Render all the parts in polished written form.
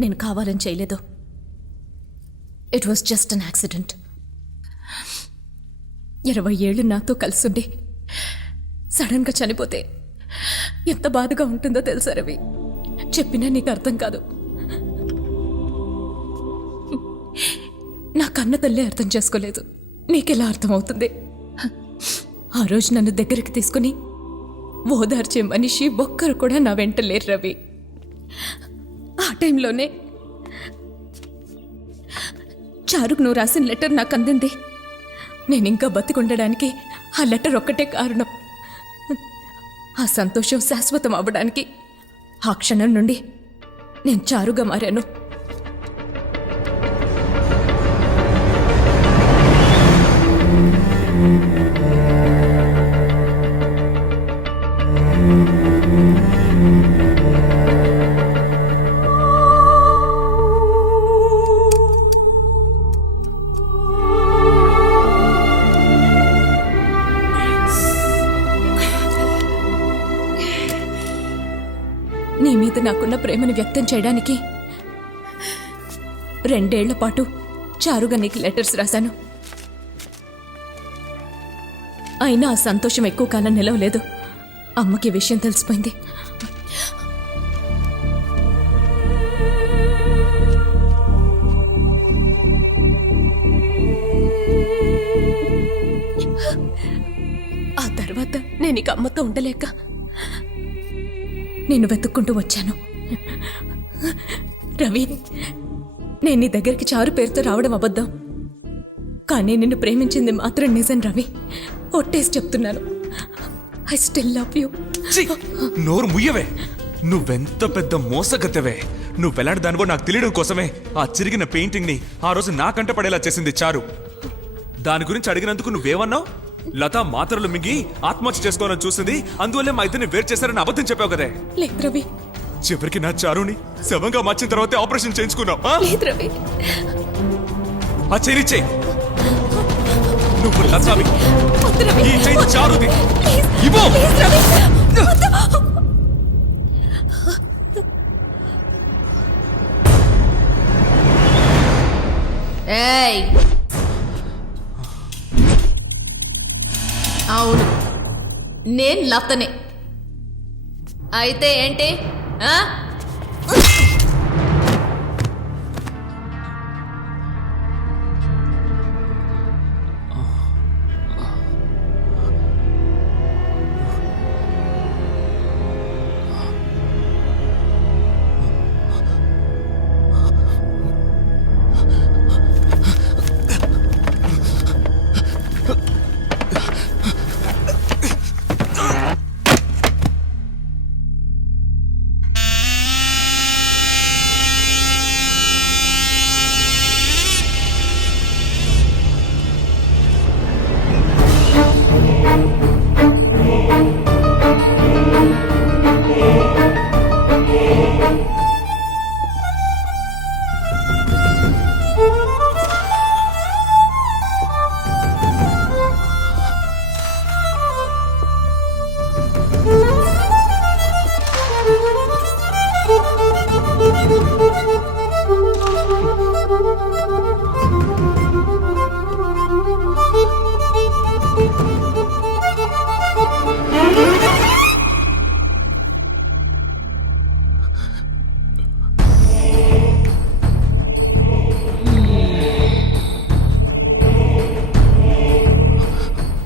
నేను కావాలని చేయలేదు. It was just an accident. 20 ఏళ్ళు నాతో కలిసుండి సడన్గా చనిపోతే ఎంత బాధగా ఉంటుందో తెలుసా రవి? చెప్పినా నీకు అర్థం కాదు. నా కన్న తల్లి అర్థం చేసుకోలేదు, నీకెలా అర్థమవుతుంది? ఆ రోజు నన్ను దగ్గరికి తీసుకుని ఓదార్చే మనిషి ఒక్కరు కూడా నా వెంట లేరు రవి. ఆ టైంలోనే చారుకు నువ్వు రాసిన లెటర్ నాకు అందింది. నేను ఇంకా బతికుండడానికి ఆ లెటర్ ఒక్కటే కారణం. ఆ సంతోషం శాశ్వతం అవ్వడానికి ఆ క్షణం నుండి నేను చారుగా మారాను. నీ మీద నాకున్న ప్రేమను వ్యక్తం చేయడానికి 2 ఏళ్ల పాటు చారుగా నీకు లెటర్స్ రాశాను. అయినా ఆ సంతోషం ఎక్కువ కాలం నిలవలేదు. అమ్మకి విషయం తెలిసిపోయింది. ఆ తర్వాత నేను ఇక అమ్మతో ఉండలేక నిన్ను వెతుక్కుంటూ వచ్చాను. రవి, నేను నీ దగ్గరికి చారు పేరుతో రావడం అబద్ధం, కానీ నిన్ను ప్రేమించింది మాత్రం నిజం రవి. ఒట్టేసి చెప్తున్నాను, ఐ స్టిల్ లవ్ యూ. నోరు ముయ్యవే. నువ్వెంత పెద్ద మోసగత్తెవే. నువ్వెలాంటి దానివో నాకు తెలియడం కోసమే ఆ చిరిగిన పెయింటింగ్ ని ఆ రోజు నాకంట పడేలా చేసింది చారు. దాని గురించి అడిగినందుకు నువ్వేమన్నావు? లతా మాత్రలు మింగి ఆత్మహత్య చేసుకోవాలని చూసింది, అందువల్లే మా ఇద్దరిని వేరు చేశారని అబద్ధం చెప్పావు కదే. లేదు రవి. చివరికి నా చారుని శవంగా మార్చిన తర్వాతే ఆపరేషన్ చేయించుకున్నావు. లేదు రవి. ఆ చెయ్యి చెయ్యి. నువ్వు లతావి, ఈ చెయ్యి చారుది. ఇవ్వు. ఏయ్, అవును, నేను లతనే. అయితే ఏంటి?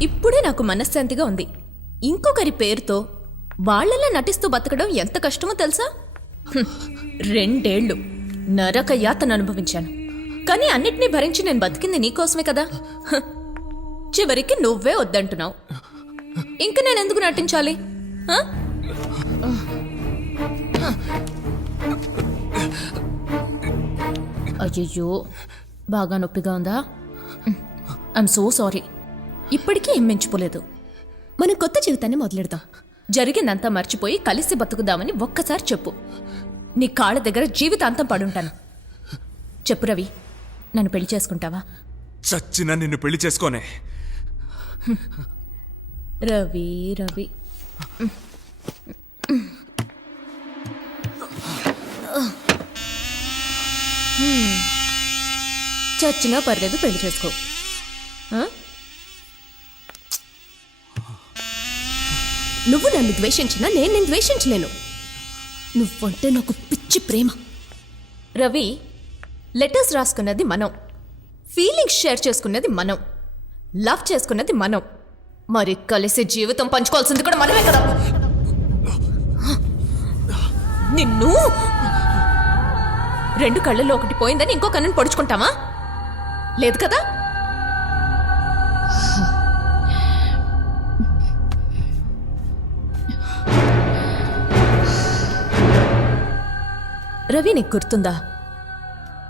ఇప్పుడే నాకు మనశ్శాంతిగా ఉంది. ఇంకొకరి పేరుతో వాళ్ళలా నటిస్తూ బతకడం ఎంత కష్టమో తెలుసా? 2 ఏళ్ళు నరక యాతన అనుభవించాను, కానీ అన్నిటినీ భరించి నేను బతికింది నీకోసమే కదా. చివరికి నువ్వే వద్దంటున్నావు. ఇంక నేనెందుకు నటించాలి? అయ్యయ్యో, బాగా నొప్పిగా ఉందా? I'm so sorry. ఇప్పటికీ ఏం మించిపోలేదు. మనం కొత్త జీవితాన్ని మొదలెడదాం. జరిగిందంతా మర్చిపోయి కలిసి బతుకుదామని ఒక్కసారి చెప్పు. నీ కాళ్ళ దగ్గర జీవితాంతం పడుంటాను. చెప్పు రవి, నన్ను పెళ్లి చేసుకుంటావా? చచ్చినా నిన్ను పెళ్లి చేసుకోనే. రవి రవి చచ్చినా పర్లేదు, పెళ్లి చేసుకో. ఆ? నువ్వు నన్ను ద్వేషించినా నేను నిన్ను ద్వేషించలేను. నువ్వంటే నాకు పిచ్చి ప్రేమ. రవి, లెటర్స్ రాసుకున్నది మనం, ఫీలింగ్స్ షేర్ చేసుకున్నది మనం, లవ్ చేసుకున్నది మనం, మరి కలిసి జీవితం పంచుకోవాల్సింది కూడా మనమే కదా. నిన్ను రెండు కళ్ళల్లో ఒకటి పోయిందని ఇంకో కన్నుని పొడుచుకుంటామా? లేదు కదా. రవి, నీకు గుర్తుందా,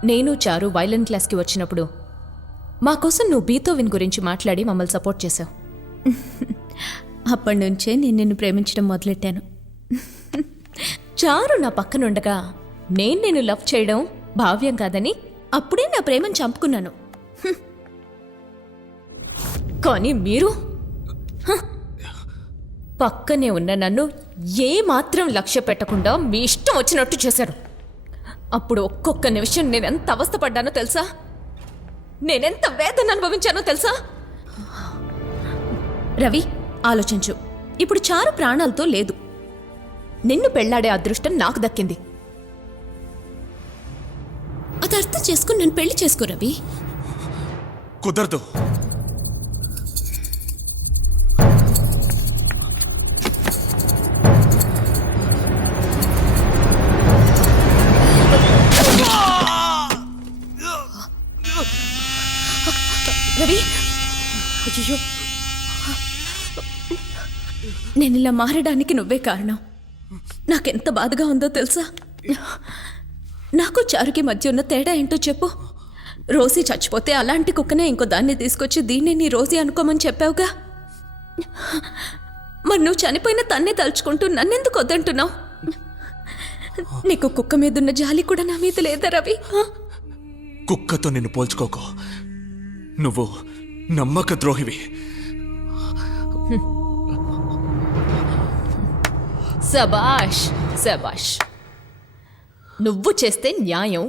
నేను చారు వైలెన్ క్లాస్కి వచ్చినప్పుడు మా కోసం నువ్వు బీతోవెన్ గురించి మాట్లాడి మమ్మల్ని సపోర్ట్ చేశావు. అప్పటి నుంచే నేను నిన్ను ప్రేమించడం మొదలెట్టాను. చారు నా పక్కనుండగా నేను లవ్ చేయడం భావ్యం కాదని అప్పుడే నా ప్రేమను చంపుకున్నాను. కానీ మీరు పక్కనే ఉన్న నన్ను ఏమాత్రం లక్ష్య పెట్టకుండా మీ ఇష్టం వచ్చినట్టు చేశారు. అప్పుడు ఒక్కొక్క నిమిషం నేనెంత అవస్థపడ్డానో తెలుసా, నేనెంత వేదన అనుభవించానో తెలుసా. రవి, ఆలోచించు. ఇప్పుడు చారు ప్రాణాలతో లేదు. నిన్ను పెళ్లాడే అదృష్టం నాకు దక్కింది. అది అర్థం చేసుకుని నన్ను పెళ్లి చేసుకో రవి. కుదరదు. రవి, అయ్యో, నేను ఇలా మారడానికి నువ్వే కారణం. నాకెంత బాధగా ఉందో తెలుసా. నాకు చారుకి మధ్య ఉన్న తేడా ఏంటో చెప్పు. రోజీ చచ్చిపోతే అలాంటి కుక్కనే ఇంకో దాన్ని తీసుకొచ్చి దీన్ని నీ రోజీ అనుకోమని చెప్పావుగా. మరి నువ్వు చనిపోయిన తన్నే తలుచుకుంటూ నన్నెందుకు వద్దంటున్నావు? నీకు కుక్క మీదున్న జాలి కూడా నా మీద లేదా రవి? కుక్కతో నిన్ను పోల్చుకోకు. నువ్వు నమ్మక ద్రోహివి. శబాష్ శబాష్. నువ్వు చేస్తే న్యాయం,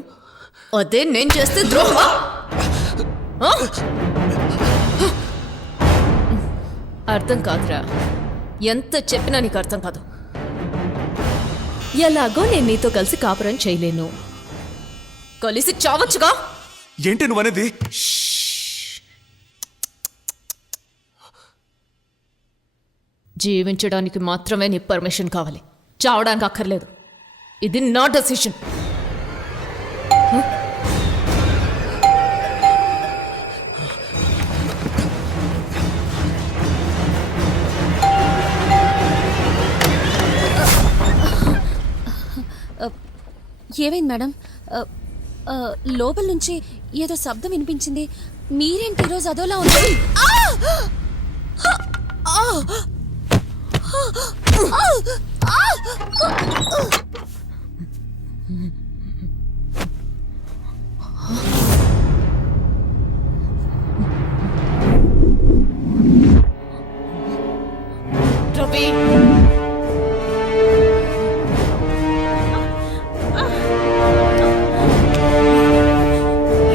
అదే నేను చేస్తే ద్రోహమా? అర్థం కాదురా. ఎంత చెప్పినా నీకు అర్థం కాదు. ఎలాగో నేను నీతో కలిసి కాపురం చేయలేను. కలిసి చావచ్చుగా. ఏంటి నువ్వనేది? జీవించడానికి మాత్రమే నీ పర్మిషన్ కావాలి, చావడానికి అక్కర్లేదు. ఇది నా డెసిషన్. ఏమైంది మేడం? లోపల నుంచి ఏదో శబ్దం వినిపించింది. మీరేంటి ఈరోజు అదోలా ఉంది? రవి,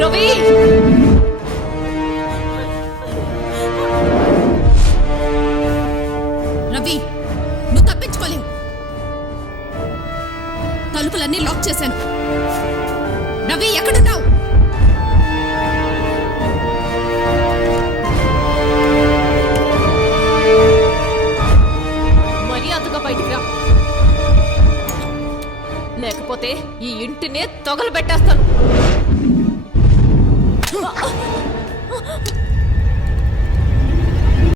రవి, రవి, నువ్వు తప్పించుకోలేవు. తలుపులన్నీ లాక్ చేశాను. రవి, ఎక్కడున్నావు? మర్యాదగా బయటికి రా, లేకపోతే ఈ ఇంటినే తగలబెట్టేస్తాను.